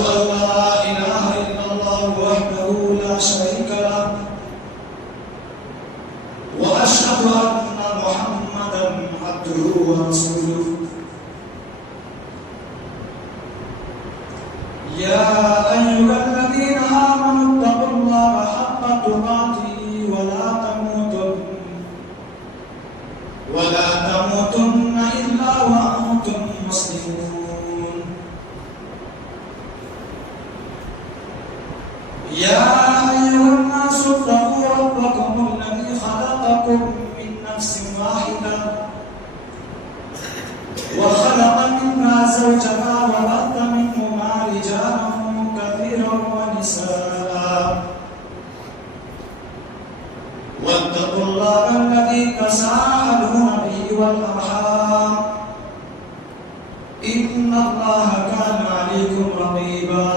أن لا إله إلا الله وحده لا شريك له وأشهد أن محمدا عبده ورسوله يا أيها الذين آمنوا اتقوا الله حق تقاته ولا تموتن إلا وأنتم مسلمون يا أيها الناس اتقوا ربكم الذي خلقكم من نفس واحدة وخلق منها زوجها وبث منهما رجالا كثيرا ونساء واتقوا الله الذي تساءلون به والأرحام إن الله كان عليكم رقيبا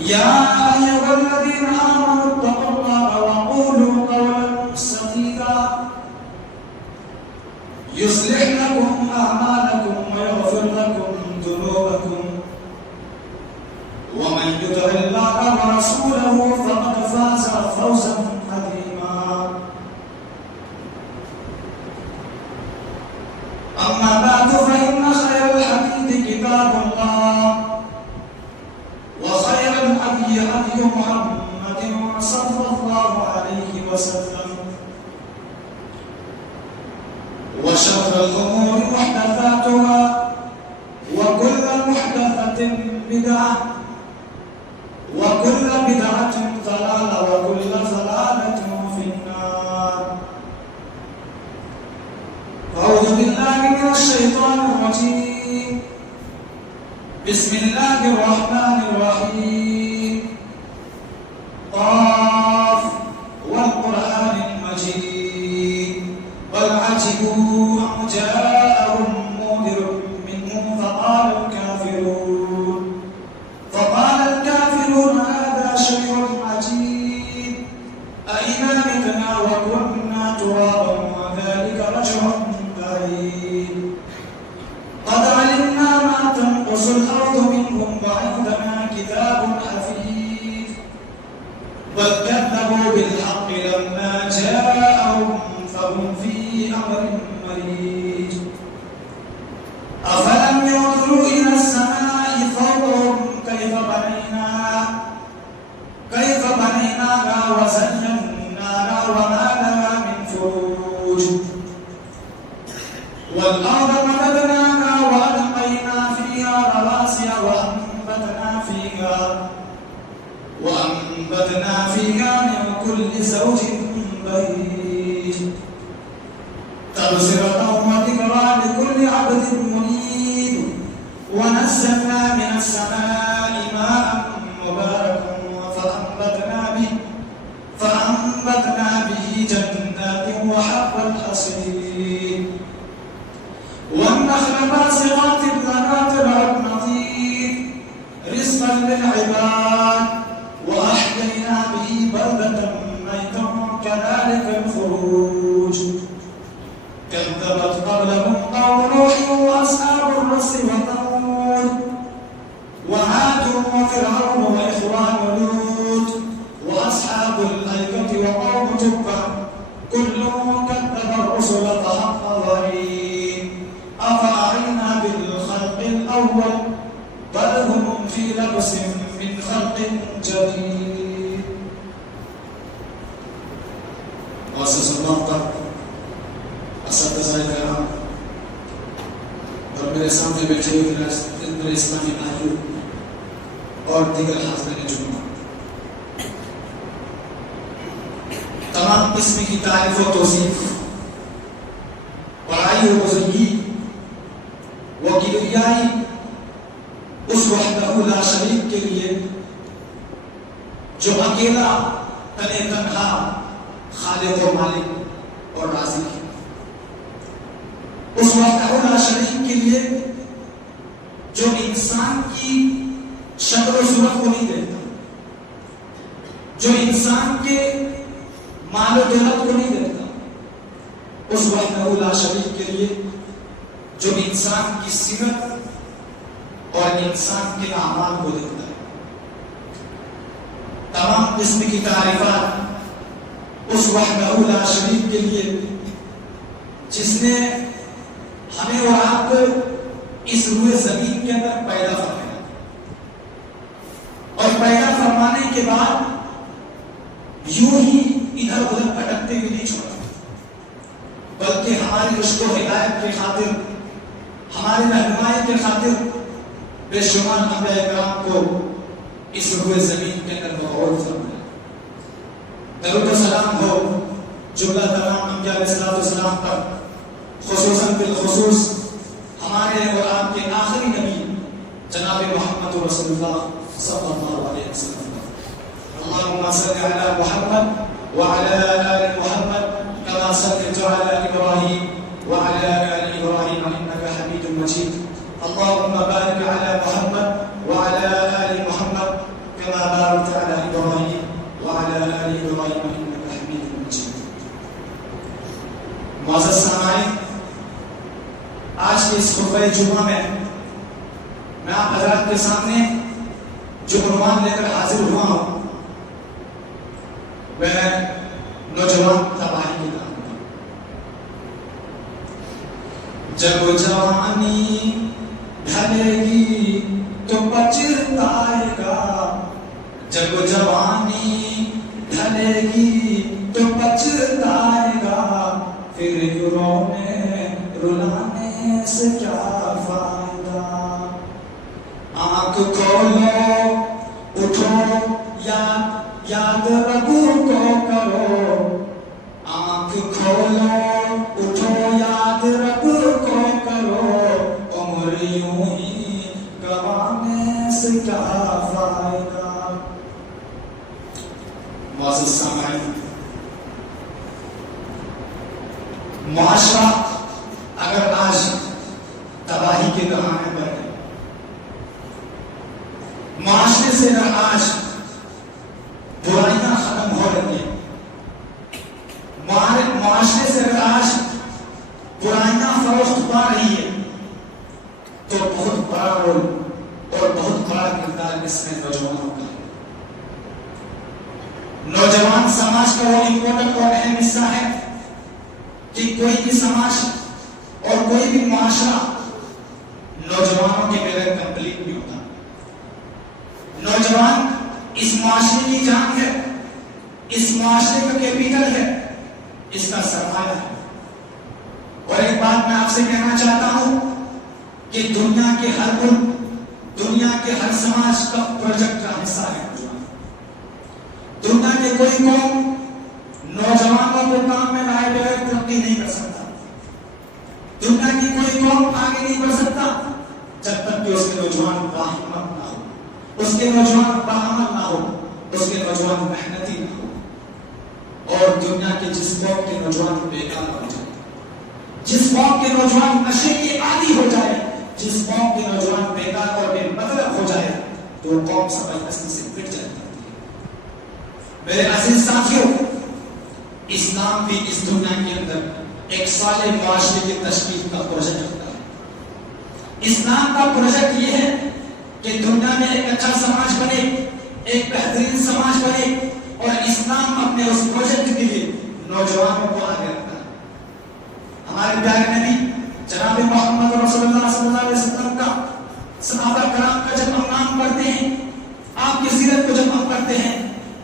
يا أيها الذين آمنوا اتقوا الله وقولوا قولا سديدا يصلح لكم أعمالكم ويغفر لكم ذنوبكم ومن يطع الله ورسوله فقد فاز فوزا عظيما أما بعد فإن خير الحديث كتاب الله وخير الهدي هدي محمد صلى الله عليه وسلم وشر الأمور محدثاتها وكل محدثة بدعة وكل بدعة ضلالة وكل ضلالة في النار. أعوذ بالله من الشيطان الرجيم. بسم الله الرحمن الرحيم. قاف والقرآن المجيد بل عجبوا أن جاءهم منذر منهم فقال الكافرون هذا شيء عجيب أإذا متنا وكنا ترابا وذلك رجع بعيد قد علمنا ما تنقص الأرض منهم وعندنا كتاب حفيظ بل كذبوا بالحق لما جاءهم فهم في أمر مريج أفلم ينظروا إلى السماء فوقهم كيف بنيناها وزيناها وما لها من فروج والأرض مددناها وألقينا فيها رواسي وأنبتنا فيها من كل زوج بهيج تبصرة وذكرى لكل عبد منيب ونزلنا من السماء ماء مباركا فأنبتنا به جنات وحب الحصيد والنخل باسقات ذات العود نضيد رزقا للعباد وأحيينا به بلدة ميتا كذلك الخروج كذبت قبلهم قوم نوح وأصحاب الرس وثمود وعاد وفرعون وإخوان لوط وأصحاب الأيكة وقوم تبع كل كذب الرسل فحق وعيد أفأعينا بالخلق الأول بل هم في لبس من خلق جديد. وسلام تک اساتذہ کرام اور میرے سامنے بیٹھے ہوئے میرے اسلامی بھائیوں اور دیگر حاضرین جمعہ، تمام قسم کی تعریف و توصیف، بڑائی و بزرگی و کبریائی اس وحدہ لا شریک کے لیے جو اکیلا تنے تنہا خالق و مالک اور رازق ہے، اس وحدہ لا شریک کے لیے جو انسان کی شکل و صورت کو نہیں دیتا، جو انسان کے مال و دولت کو نہیں دیتا، اس وحدہ لا شریک کے لیے جو انسان کی صفت اور انسان کے اعمال کو دیکھتا ہے. تمام قسم کی تعریفات اس وحدہ لا شریک کے لیے جس نے ہمیں اور آپ کو اس روئے زمین کے اندر پیدا فرمایا، اور پیدا فرمانے کے بعد یوں ہی ادھر ادھر بھٹکتے ہوئے نہیں چھوڑا، بلکہ ہماری رشد و ہدایت کی خاطر، ہماری رہنمائی کی خاطر بے شمار انبیاء کرام کو اس روئے زمین کے اندر مبعوث فرمایا. درود و سلام ہو جملہ تمام انبیاء علیہ السلام پر، خصوصاً بالخصوص ہمارے اور آپ کے آخری نبی جناب محمد رسول اللہ صلی اللہ علیہ وسلم. اللهم صل على محمد وعلى آل محمد كما صليت على إبراهيم وعلى آل إبراهيم إنك حميد مجيد. اللهم بارك على محمد وعلى آل محمد كما باركت على إبراهيم وعلى آل إبراهيم إنك حميد مجيد. معزز سامعین، آج کے اس خطبہ جمعہ میں آپ حضرات کے سامنے جو عنوان لے کر حاضر ہوا ہوں وہ ہے نوجوان تباہی کے نام. جب جوانی ڈھلے گی تو پچھتائے گا، جب جوانی ڈھلے گی تو پچھتائے گا، پھر رونے رلانے سے کیا فائدہ. آنکھ کھولو اٹھو یاد ربو کو کرو، آنکھ کھولو اٹھو یاد ربو کو کرو، عمر یوں ہی گوانے سے کیا فائدہ. معزز سامعین، معاشرہ اگر آج تباہی کے دہانے پر ہے، معاشرے سے اگر آج برائیاں ختم ہو رہی ہیں، معاشرے سے اگر آج برائیاں فروخت پا رہی ہے، تو بہت بڑا رول اور بہت بڑا کردار اس میں نوجوانوں کا ہے. نوجوان سماج کا وہ امپورٹنٹ اور اہم حصہ ہے کہ کوئی بھی سماج اور کوئی بھی معاشرہ نوجوانوں کے بغیر کمپلیٹ نہیں ہوتا. نوجوان اس معاشرے کی جان ہے، اس معاشرے کا کیپیٹل ہے، اس کا سرمایہ ہے. اور ایک بات میں آپ سے کہنا چاہتا ہوں کہ دنیا کے ہر ملک، دنیا کے ہر سماج کا پروجیکٹ کا حصہ ہے نوجوان. دنیا کے کوئی قوم نوجوانوں کو کام میں لائے بغیر ترقی نہیں کر سکتا. دنیا کی کوئی قوم آگے نہیں بڑھ سکتا جب تک کہ اس کے نوجوان باہمت نہ ہو، اس کے نوجوان باعمل نہ ہو، اس کے نوجوان محنتی نہ ہو. اور دنیا کے جس قوم کے نوجوان بیکار ہو جائے، جس قوم کے نوجوان نشے کے عادی ہو جائے، جس قوم کے نوجوان بیکار اور بے مطلب ہو جائے، تو وہ قوم سبھی اصل سے پٹ جاتی ہے. میرے عزیز ساتھیوں، اسلام بھی اس دنیا کے اندر ایک صالح معاشرے کی تشکیل کا پروجیکٹ رکھتا ہے. اسلام کا پروجیکٹ یہ ہے کہ دنیا میں ایک اچھا سماج بنے، ایک بہترین سماج بنے، اور اسلام اپنے اس پروجیکٹ کے لیے نوجوانوں کو آگے رکھتا ہے. ہمارے پیارے نبی جناب محمد رسول اللہ صلی اللہ علیہ وسلم کا، صحابہ کرام کا جب ہم نام پڑھتے ہیں، آپ کی سیرت کو جب ہم پڑھتے ہیں،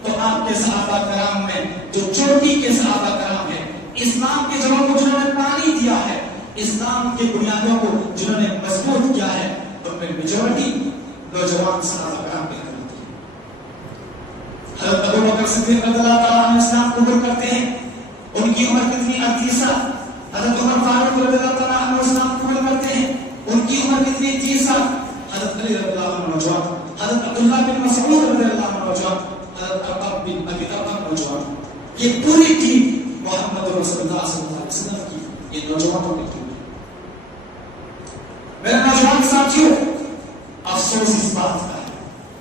تو آپ کے صحابہ کرام میں جو چوٹی کے صحابہ کرام ہیں، اسلام کے جڑوں کو جنہوں نے پانی دیا ہے، اسلام کے بنیادوں کو جنہوں نے مضبوط کیا ہے، ان میں میجورٹی نوجوان صحابہ کرام کے ہوتی ہے. حضرت ابو بکر صدیق رضی اللہ تعالیٰ عنہ اسلام قبول کرتے ہیں، ان کی عمر کتنی 38 سال. حضرت عمر فاروق رضی اللہ تعالیٰ عنہ اسلام قبول کرتے ہیں، ان کی عمر کتنی 30 سال. حضرت علی رضی اللہ عنہ نوجوان، حضرت عبداللہ بن مسعود رضی اللہ عنہ نوجوان، حضرت عقب بن ابی طلحہ نوجوان. یہ پوری ٹیم محمد رسول اللہ صلی اللہ علیہ وسلم کی یہ نوجوانوں کی ٹیم. میرے نوجوان ساتھیوں، افسوس اس بات کا ہے،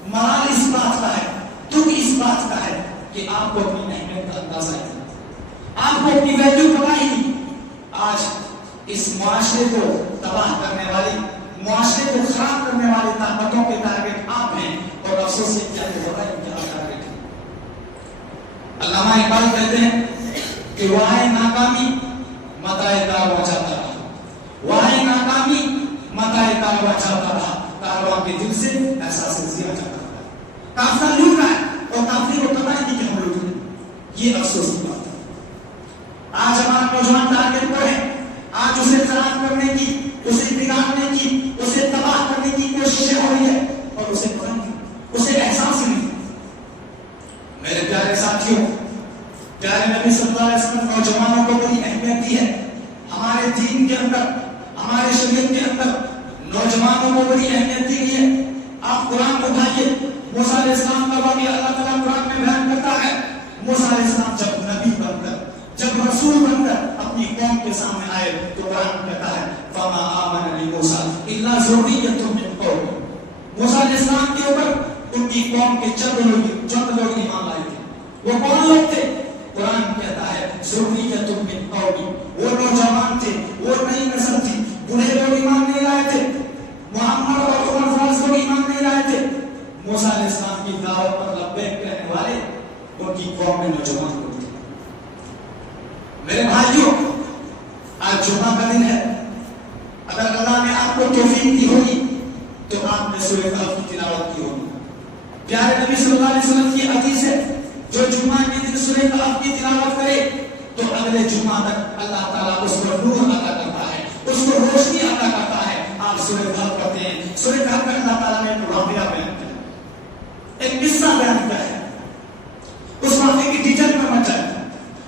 ملال اس بات کا ہے، دکھ اس بات کا ہے کہ آپ کو اپنی اہمیت کا اندازہ ہے، آپ کو اپنی ویلیو پتہ ہی نہیں. آج اس معاشرے کو تباہ کرنے والی معاشرے کو خراب کرنے والے طاقتوں کے ٹارگٹ آپ ہیں، اور افسوس سے کیا ہو رہا ہے کیا ٹارگٹ ہے۔ علامہ اقبال کہتے ہیں کہ وہاں ناکامی متائے کارواں چاہتا رہا، وہاں ناکامی متائے کارواں چاہتا رہا، کارواں کے دل سے احساس زیادہ چاہتا رہا۔ قافلہ لوٹ رہا ہے اور قافلے کو پتہ نہیں کہ ہم لوٹ رہے ہیں، یہ افسوس کی بات ہے۔ آج ہمارا نوجوان ٹارگٹ پر ہے، آج اسے خراب کرنے کی، اسے بگاڑنے کی، اسے تباہ کرنے کی کوششیں ہو رہی ہے، اور اسے پتہ نہیں، اسے احساس نہیں۔ میرے پیارے ساتھیوں، پیارے نبی صلی اللہ علیہ وسلم نوجوانوں کو بڑی اہمیت دی ہے۔ ہمارے دین کے اندر، ہمارے شریعت کے اندر نوجوانوں کو بڑی اہمیت دی گئی ہے۔ آپ قرآن اٹھائیے، موسیٰ علیہ السلام کا واقعہ اللہ تعالیٰ قرآن میں بیان کرتا ہے۔ موسیٰ علیہ السلام جب نبی بن کر، جب رسول بن کر اپنی قوم کے سامنے آئے تو قرآن کہتا ہے فَمَا آمَنَ لِمُوسَىٰ إِلَّا ذُرِّيَّةٌ مِّن قَوْمِهِ۔ موسیٰ علیہ السلام کے اوپر ان کی قوم کے چند لوگ ایمان لائے تھے۔ وہ کون لوگ تھے؟ قرآن کہتا ہے ذُرِّيَّةٌ مِّن قَوْمِهِ، وہ نوجوان تھے، وہ نئی نسل تھی، بوڑھے لوگ ایمان نہیں لائے تھے، محمد اور عمر فاروق لوگ ایمان نہیں لائے تھے۔ موسیٰ علیہ السلام کی دعوت پر لبیک کہنے والے ان کی قوم میں نوجوان لوگ تھے۔ میرے بھائیوں، آج جمعہ کا دن ہے، اگر اللہ نے آپ کو توفیق دی ہوگی تو آپ نے سورہ کہف کی تلاوت کی ہوگی۔ پیارے نبی صلی اللہ علیہ وسلم کی حدیث ہے جو جمعہ کے دن سورہ کہف کی تلاوت کرے تو اگلے جمعہ تک اللہ تعالیٰ اس کو نور عطا کرتا ہے، اس کو روشنی عطا کرتا ہے۔ آپ سورہ کہف پڑھتے ہیں، سورہ کہف میں اللہ تعالیٰ نے ایک واقعہ بیان کیا، ایک قصہ بیان کیا ہے، اس واقعے کی ڈیٹیل میں مت جائیے،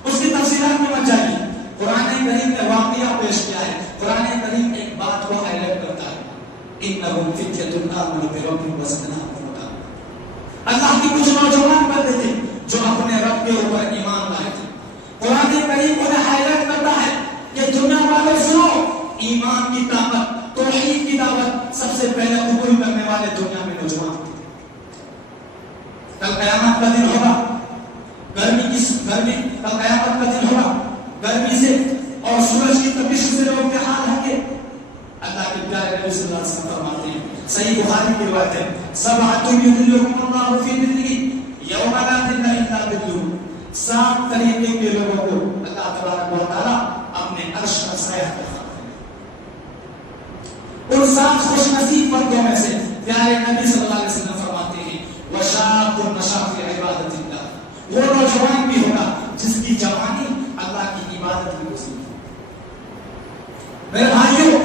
اس کی تفصیلات میں مت جائیے۔ قرآن کریم نے واقعہ پیش کیا ہے، قرآن کریم ایک بات کو ہائی لائٹ کرتا ہے، إِنَّهُمْ فِتْيَةٌ آمَنُوا بِرَبِّهِمْ وَزِدْنَاهُمْ هُدًى۔ اللہ کے کچھ نوجوان بندے تھے جو اپنے رب کے اوپر ایمان لائے تھے۔ قرآن کریم انہیں ہائی لائٹ کرتا ہے کہ دنیا والے سنو، ایمان کی طاقت، توحید کی دعوت سب سے پہلے قبول کرنے والے دنیا میں نوجوان تھے۔ کل قیامت کا دن ہوگا، کل قیامت کا دن ہوگا، گرمی سے اور سورج کی تپش سے لوگ کے حال ہوں گے۔ اللہ کے پیارے نبی صلی اللہ علیہ وسلم فرماتے ہیں، صحیح بخاری کی روایت ہے، سبعۃ یظلهم اللہ فی ظلہ یوم لا ظل الا ظلہ۔ 7 طریقے کے لوگوں کو اللہ تبارک و تعالیٰ اپنے عرش کا سایہ دیتا ہے۔ ان 7 خوش نصیب بندوں میں سے پیارے نبی صلی اللہ علیہ وسلم فرماتے ہیں وشاب نشا فی عبادت اللہ، وہ نوجوان بھی ہوگا جس کی جوانی اللہ کی عبادت میں گزری۔ میرے بھائیوں،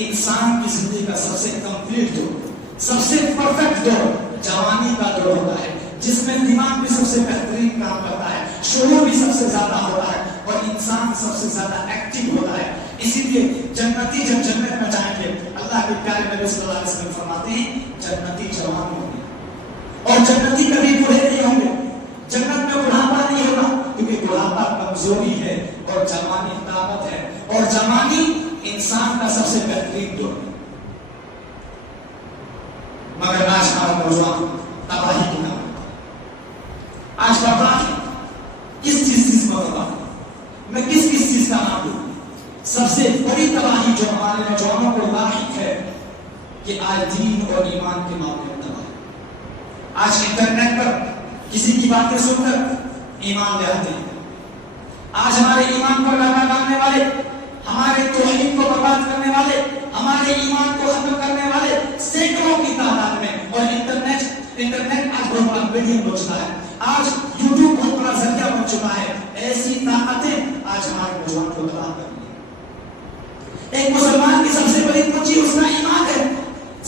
انسان کی زندگی کا سب سے کمپلیٹ دور، سب سے پرفیکٹ دور جوانی کا دور ہوتا ہے، جس میں دماغ بھی سب سے بہترین کام کرتا ہے، شعور بھی سب سے زیادہ ہوتا ہے اور انسان سب سے زیادہ ایکٹیو ہوتا ہے۔ اسی لیے جنتی جب جنت میں جائیں گے، اللہ کے پیارے نبی صلی اللہ علیہ وسلم فرماتے ہیں جنتی جوان ہوں گے اور جنتی کبھی بوڑھے نہیں ہوں گے۔ جنت میں بڑھاپا نہیں ہوگا کیونکہ بڑھاپا کمزوری ہے اور جوانی طاقت ہے، اور جوانی انسان کا سب سے بہترین دور ہے۔ مگر آج ہمارا نوجوان تباہی کی نام، آج برباد ہے۔ کس چیز میں برباد ہے؟ میں کس چیز کا نام دوں؟ سب سے بڑی تباہی جو ہمارے نوجوانوں کو لاحق ہے کہ آج دین اور ایمان کے معاملے میں تباہی۔ آج انٹرنیٹ پر کسی کی باتیں سن کر ایمان لے آتے ہیں۔ آج ہمارے ایمان پر ڈاکہ ڈالنے والے، ہمارے توحید کو برباد کرنے والے، ہمارے ایمان کو ختم کرنے والے سینکڑوں کی تعداد میں، اور انٹرنیٹ آج بہت بڑا میڈیم ہو چکا ہے، آج یوٹیوب بہت بڑا ذریعہ بن چکا ہے۔ ایسی طاقتیں آج ہمارے نوجوان کو تباہ کر رہی ہیں۔ ایک مسلمان کی سب سے بڑی پونجی اس کا ایمان ہے،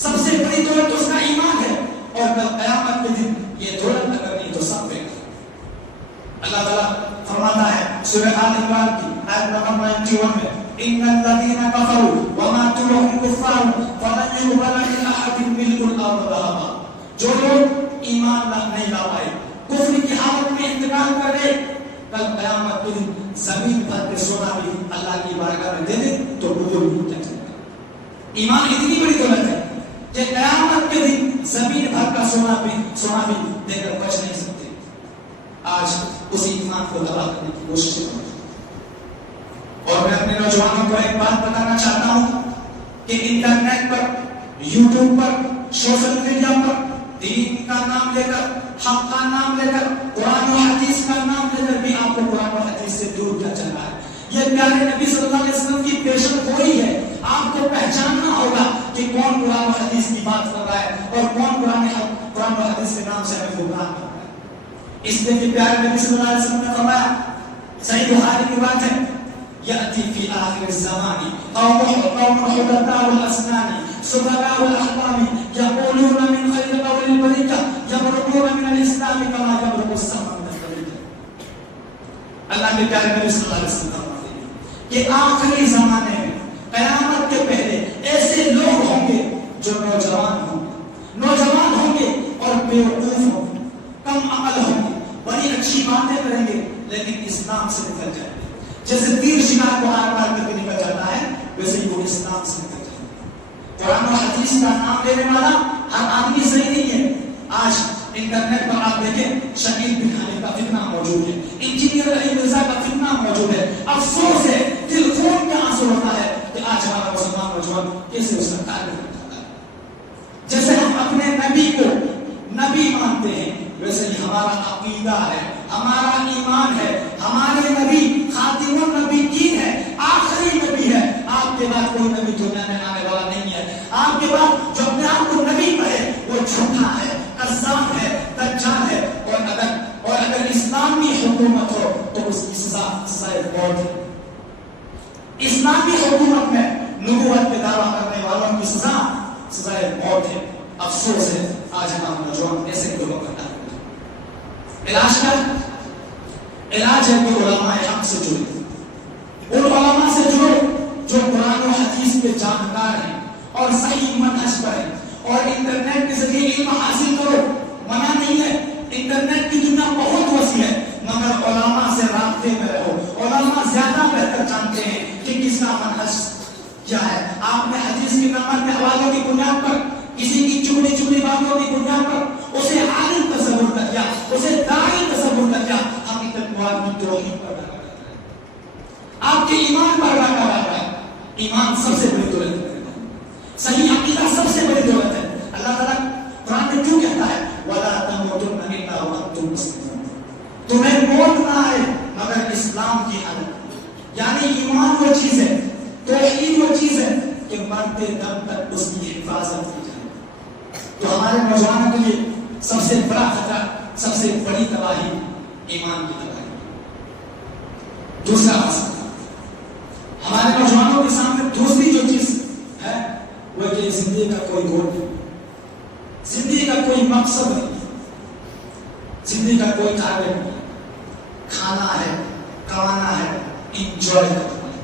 سب سے بڑی دولت اس کا ایمان ہے، اور کل قیامت کے دن یہ دولت اگر نہیں تو سب پہ اللہ تعالیٰ فرماتا ہے سورہ آل عمران کی آیت نمبر 91 میں ان الذين كفروا وماتوا وهم كفار فلن يقبل من احد منهم الارض ذهبا۔ جو لوگ ایمان نہیں لا پائے، کفر کی حالت میں انتقال کر گئے، کل قیامت کے دن زمین پر کے سونا بھی اللہ کی بارگاہ میں دے دے تو قبول نہیں کر سکتے۔ ایمان اتنی بڑی دولت ہے کہ قیامت کے دن زمین بھر کا سونا بھی دے کر بچ نہیں سکتے۔ آج اس ایمان کو تباہ کرنے کی کوشش کر رہے ہیں، اور میں اپنے نوجوانوں کو ایک بات بتانا چاہتا ہوں کہ انٹرنیٹ پر یوٹیوب پر، سوشل میڈیا پر دین کا نام لے کر، حق کا نام لے کر، قرآن و حدیث کا نام لے کر بھی آپ کو قرآن و حدیث سے دور کیا چل رہا ہے؟ یہ پیارے نبی صلی اللہ علیہ وسلم کی پیشن گوئی ہے. آپ کو پہچاننا ہوگا کہ کون قرآن و حدیث کی بات کر رہا ہے اور کون قرآن و حدیث کے نام سے ہمیں گمراہ کر رہا ہے. اس لیے کہ پیارے نبی صلی اللہ علیہ وسلم نے فرمایا، صحیح بخاری کی بات ہے، یأتی فی آخر الزمان قوم حدثاء الاسنان سفهاء الاحلام یقولون من خیر قول البریة یمرقون من الاسلام کما یمرق السهم من البریة. اللہ کے پیارے نبی صلی اللہ علیہ وسلم کہ آخری زمانے میں قیامت کے پہلے ایسے لوگ ہوں گے جو نوجوان ہوں گے اور بیوقوف ہوں گے، کم عمل ہوں گے، بڑی اچھی باتیں کریں گے لیکن اسلام سے نکل جائیں گے. جیسے تیر شکار کو آر پار کر کے نکل جاتا ہے، ویسے ہی وہ اسلام سے نکل جائیں گے. قرآن و حدیث کا نام لینے والا ہر آدمی صحیح نہیں ہے. آج انٹرنیٹ پر آپ دیکھیں شکیل بن کا فتنہ موجود ہے، انجینئر علی مرزا کا فتنہ موجود ہے. افسوس ہے، دل خون کا آنسو ہوتا ہے کہ آج ہمارا مسلمان نوجوان کیسے اس کا تعلق رکھتا ہے. جیسے ہم اپنے نبی کو نبی مانتے ہیں، ویسے ہی ہمارا عقیدہ ہے، ہمارا ایمان ہے. ہمارے نبی خاتم النبیین ہے، آخری نبی ہے. آپ کے بعد کوئی نبی دنیا میں آنے والا نہیں ہے. آپ کے بعد جو اپنے آپ کو نبی کہے وہ جھوٹا ہے، قذاب ہے، دجال ہے. اور اگر اسلامی حکومت ہو تو اس کی سزائے موت ہے. اسلامی حکومت میں نبوت پہ دعویٰ کرنے والوں کی سزائے موت ہے. افسوس ہے آج ہمارا نوجوان ایسے لوگوں کا تعلق. علاج کا علاج ہے کہ علماء حق سے جڑے، ان علماء سے جڑو جو قرآن و حدیث کے جانکار ہیں اور صحیح منہج پر ہیں. اور انٹرنیٹ کے ذریعے علم حاصل کرو، منع نہیں ہے. انٹرنیٹ کی دنیا بہت وسیع ہے، مگر علماء سے رابطے میں رہو. علماء زیادہ بہتر جانتے ہیں کہ کس کا منہج کیا ہے. آپ نے حدیث کی نمبر کے حوالوں کی بنیاد پر، کسی کی چگلی باتوں کی بنیاد پر اسے عالم تصور کر دیا، اسے داعی تصور کر دیا. حقیقت مواد کی توحید پر ڈاکہ ڈالتا ہے، آپ کے ایمان پر ڈاکہ ڈالتا ہے. ایمان سب سے بڑی دولت ہے، صحیح عقیدہ سب سے بڑی دولت ہے. اللہ تعالیٰ قرآن میں کیوں کہتا ہے وَلَا تَمُوتُنَّ إِلَّا وَأَنْتُمْ مُسْلِمُونَ، تمہیں موت نہ آئے مگر اسلام کی حالت. یعنی ایمان وہ چیز ہے، توحید وہ چیز ہے کہ مرتے دم تک اس کی حفاظت کی جائے. تو ہمارے نوجوانوں کے لیے سب سے بڑا خطرہ، سب سے بڑی تباہی ایمان کی تباہی. دوسرا مسئلہ ہمارے نوجوانوں کے سامنے دوسری جو چیز ہے وہ کہ زندگی کا کوئی گول نہیں، زندگی کا کوئی مقصد نہیں، زندگی کا کوئی ٹارگیٹ نہیں. کھانا ہے، کمانا ہے، انجوائے کرنا ہے.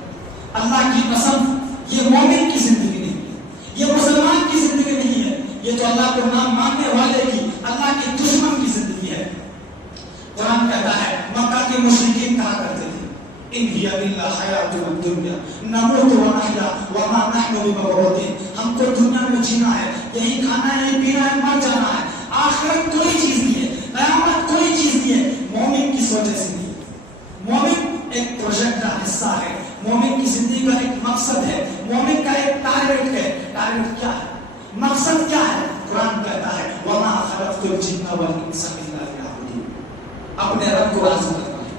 اللہ کی قسم یہ مومن کی زندگی نہیں ہے، یہ مسلمان کی زندگی نہیں ہے. یہ تو اللہ کو نام ماننے والے کی، اللہ کے دشمن کی زندگی ہے. قرآن کہتا ہے، مکہ کے مشرکین کہا کرتے تھے ان ہی الا حیات الدنیا نموت ونحیا وما نحن بمبعوثین. ہم کو دنیا میں جینا ہے، یہی کھانا ہے، یہی پینا ہے، مر جانا ہے. آخرت کوئی چیز نہیں ہے، قیامت کوئی چیز نہیں ہے. مومن کی سوچ ایسی نہیں ہے. مومن ایک پروجیکٹ کا حصہ ہے، مومن کی زندگی کا ایک مقصد ہے، مومن کا ایک ٹارگیٹ ہے. ٹارگیٹ کیا ہے؟ مقصد کیا ہے؟ قرآن کہتا ہے وما خلقت الجن والانس الا ليعبدون. اپنے رب کو راضی کرنا ہے،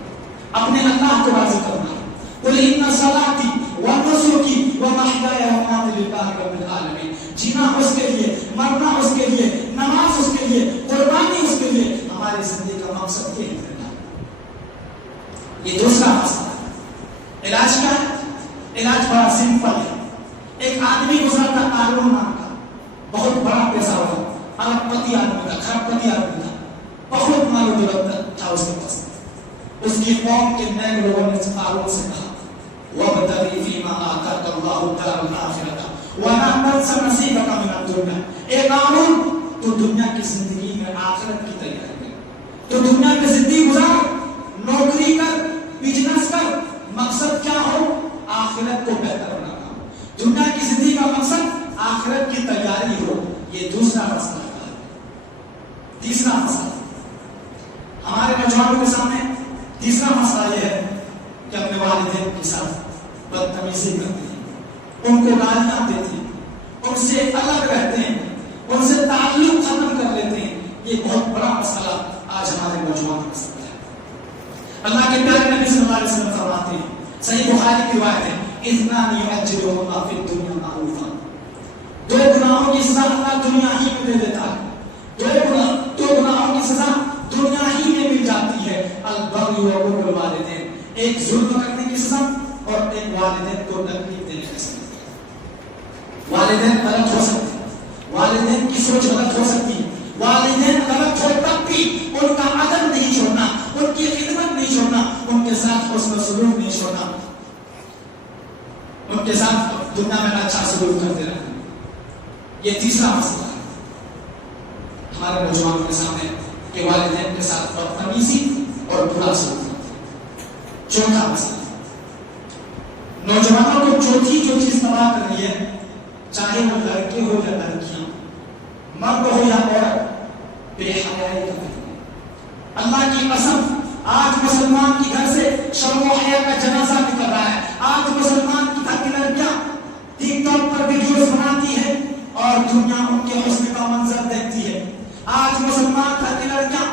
اپنے اللہ کو راضی کرنا ہے. قل ان صلاتي ونسكي ومحياي ومماتي لله رب العالمین. جینا اس کے لیے، مرنا اس کے لیے، نماز اس کے لیے، قربانی اس کے لیے. ہماری زندگی کا مقصد یہی ہے. یہ دوسرا مسئلہ ہے. علاج کیا ہے؟ علاج بڑا سمپل ہے. ایک آدمی گزرتا قارون نام کا، بہت بڑا پیسہ ہوا، ارب پتی آدمی تھا، کھرب پتی آدمی تھا، بہت مال و دولت تھا اس کے پاس. اس کی قوم کے نئے لوگوں نے قارون سے کہا وَابْتَغِ فِيمَا آتَاكَ اللَّهُ الدَّارَ الْآخِرَةَ وَلَا تَنْسَ نَصِيبَكَ مِنَ الدُّنْيَا. اے قارون، تو دنیا کی زندگی میں آخرت کی تیاری کر، تو دنیا میں زندگی گزار، نوکری کر، بزنس کر. مقصد کیا ہو؟ آخرت کو بہتر بنانا. دنیا کی زندگی کا مقصد آخرت کی تیاری ہو. یہ دوسرا مسئلہ ہے. تیسرا مسئلہ ہمارے نوجوانوں کے سامنے تیسرا مسئلہ یہ ہے کہ اپنے والدین کے ساتھ بدتمیزی کرتے ہیں، ان کو گالیاں دیتے ہیں، ان سے الگ رہتے ہیں، ان سے تعلق ختم کر لیتے ہیں. یہ بہت بڑا مسئلہ آج ہمارے نوجوان کا مسئلہ ہے. اللہ کے پیارے نبی صلی اللہ علیہ وسلم فرماتے ہیں، صحیح بخاری کی روایت ہے، اِذْنَانِ يُعَجِّلُهُمَا فِي الدُّنْيَا مَعْرُوفًا. دو گناہوں کی سزا اللہ دنیا ہی میں دے دیتا ہے. دو گناہوں کی سزا دنیا ہی میں مل جاتی ہے. البغي وعقوق الوالدین، ایک ظلم کرنے کی سزا اور ایک والدین کو تکلیف دینے کی سزا. والدین غلط ہو سکتے ہیں، والدین کی سوچ غلط ہو سکتی ہے، والدین غلط ہو تب بھی ان کا عدل نہیں چھوڑنا، ان کی خدمت نہیں چھوڑنا، ان کے ساتھ حسن سلوک نہیں چھوڑنا، ان کے ساتھ دنیا میں اچھا سلوک کرتے رہنا. یہ تیسرا مسئلہ ہے ہمارے نوجوانوں کے سامنے کہ والدین کے ساتھ بدتمیزی اور برا سلوک. چوتھا مسئلہ، نوجوانوں کو چوتھی جو چیز تباہ کر رہی ہے، چاہے وہ لڑکے ہو یا لڑکیاں، مرد ہو یا عورت، بے حیائی کا. اللہ کی قسم، آج مسلمان کی گھر سے شرم و حیا کا جنازہ نکل رہا ہے. آج مسلمان کی گھر کی لڑکیاں ٹک ٹاک پر ویڈیوز بناتی ہے اور دنیا ان کے حسن کا منظر دیکھتی ہے. آج مسلمان گھر کی لڑکیاں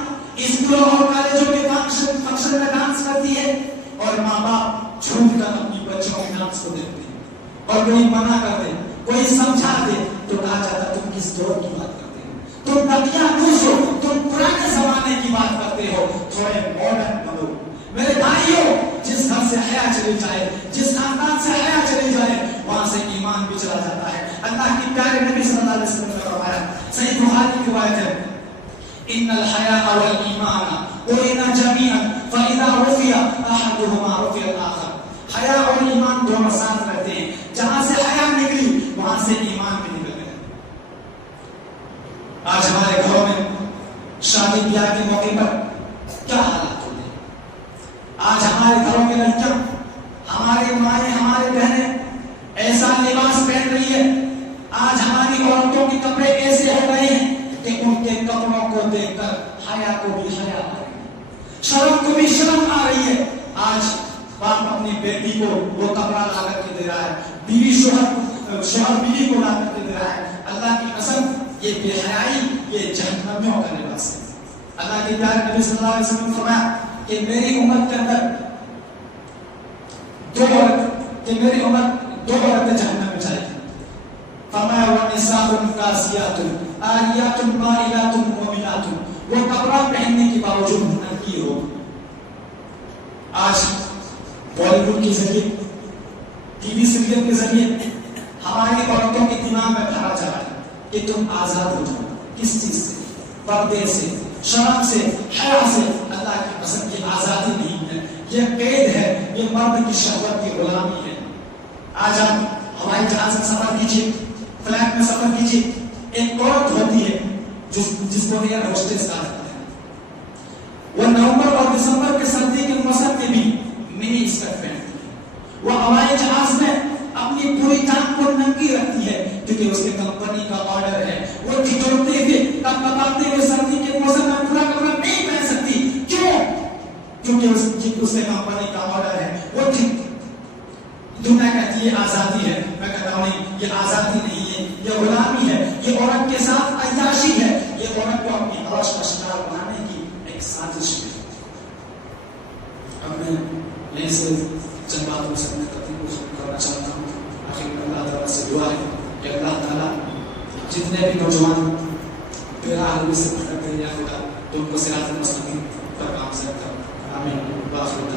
اسکولوں اور کالجوں کے فنکشن میں ڈانس کرتی ہے اور ماں باپ جھوٹ کر اپنی بچیوں کے ڈانس کو دیکھتے ہیں. اور کوئی منع کر دے، کوئی سمجھا دے تو کہا جاتا تم کس دور کی بات کرتے ہو، تم نبیاں دوس ہو، تم پرانے زمانے کی بات کرتے ہو، تھوڑے ماڈرن بنو. میرے بھائیوں، جس گھر سے حیا چلی جائے، جس خاندان سے حیا چلی جائے، وہاں سے ایمان بھی چلا جاتا ہے. اللہ کے پیارے نبی صلی اللہ علیہ وسلم نے فرمایا، صحیح بخاری کی روایت ہے، ان الحیاء والایمان قرنا جميعا فاذا رفع احدهما رفع الاخر. حیا اور ایمان دونوں ساتھ رہتے ہیں، جہاں سے حیا نکلی وہاں سے ایمان بھی نکل گیا. آج ہمارے گھروں میں شادی بیاہ کے موقع پر کیا حالات ہوتے ہیں. آج ہمارے گھروں کی لڑکیاں، ہمارے مائیں، ہمارے بہنیں ایسا لباس پہن رہی ہے. آج ہماری عورتوں کے کپڑے ایسے ہو رہے ہیں کہ ان کے کپڑوں کو دیکھ کر حیا کو بھی حیا آ رہی ہے، شرم کو بھی شرم آ رہی ہے. آج باپ اپنی بیٹی کو وہ کپڑا لا کر کے دے رہا ہے، بیوی شوہر بیوی کو لا کر کے دے رہا ہے. اللہ کی قسم، یہ بے حیائی، یہ جہنمیوں کا لباس ہے. اللہ کے پیارے نبی صلی اللہ علیہ وسلم نے فرمایا کہ میری امت کے اندر دو عورتیں جہنم میں جائیں گی. فرمایا وَنِسَاءٌ كَاسِيَاتٌ عَارِيَاتٌ مَائِلَاتٌ مُؤْمِنَاتٌ، وہ کپڑا پہننے کے باوجود ننگی ہو. آج بالی ووڈ کے ذریعے، ٹی وی سیریل کے ذریعے ہماری عورتوں کے دماغ میں بھرا جا رہا ہے کہ تم آزاد ہو جاؤ. کس چیز سے؟ پردے سے، شرم سے، حیا سے. اللہ کی قسم، یہ آزادی نہیں ہے، یہ قید ہے، یہ مرد کی شہوت کی غلامی ہے. آج آپ ہوائی جہاز میں سفر کیجیے، فلائٹ میں سفر کیجیے، ایک عورت ہوتی ہے جس کو ایئر ہوسٹس کہا جاتا ہے. وہ نومبر اور دسمبر کے سردی کے موسم میں بھی منی اسکرٹ پہنتی ہے. وہ ہوائی جہاز میں اپنی پوری جان کو ننگی رکھتی ہے کیونکہ اس کے کمپنی کا آرڈر ہے. وہ ٹھٹورتے ہوئے، کپکپاتے ہوئے سردی کے موسم میں پورا کپڑا نہیں پہن سکتی. کیوں؟ کیونکہ اس کے کمپنی کا آرڈر ہے. وہ دنیا کہتی ہے آزادی ہے. میں کہتا ہوں نہیں، یہ آزادی نہیں ہے، یہ غلامی ہے، یہ عورت کے ساتھ عیاشی ہے، یہ عورت کو اپنی عرش کا شکار بنانے کی ایک سازش ہے. اب میں یہیں سے چند باتوں سے کرنا چاہتا ہوں. آخر میں اللہ تعالیٰ سے دعا ہے کہ اللہ تعالیٰ جتنے بھی نوجوان بے راہ سے بھٹک گئے یا خدا، تو ان کو صراط مستقیم پر کام سے رکھتا. آمین. باخر